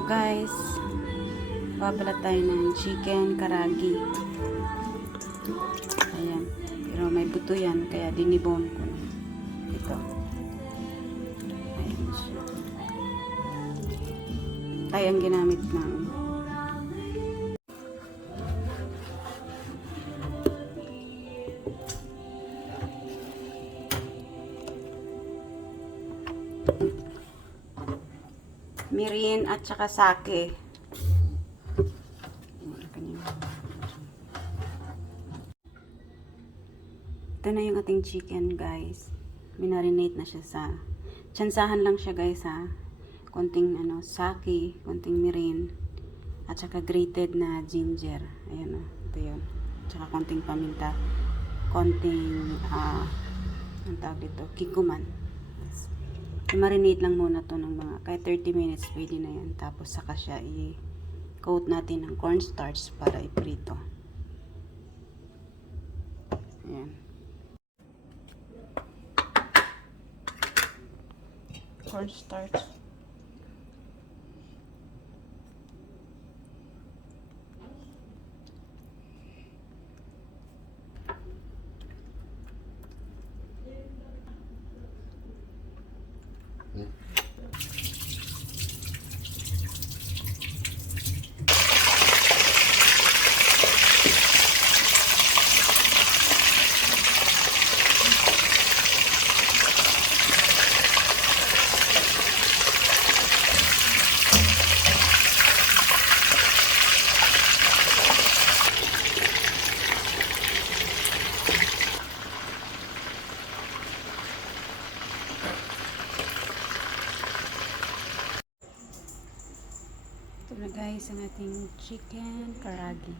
Hello guys, babalat tayo ng chicken karagi. Ayan, pero may buto yan kaya dinibon ko na. Ito. Ayan siya. Tayo ang ginamit namin. Mirin at saka sake. Ito na yung ating chicken guys. Minarinate na siya sa tsansahan lang siya guys ha. Konting sake, konting mirin at saka grated na ginger. Ayan o, ito yun. Tsaka konting paminta. Konting ang tawag dito, kikuman. I-marinate lang muna to ng mga kahit 30 minutes pwede na yan. Tapos saka siya i-coat natin ng cornstarch para iprito. Ayan. Cornstarch. Ito na guys ang ating chicken karagi.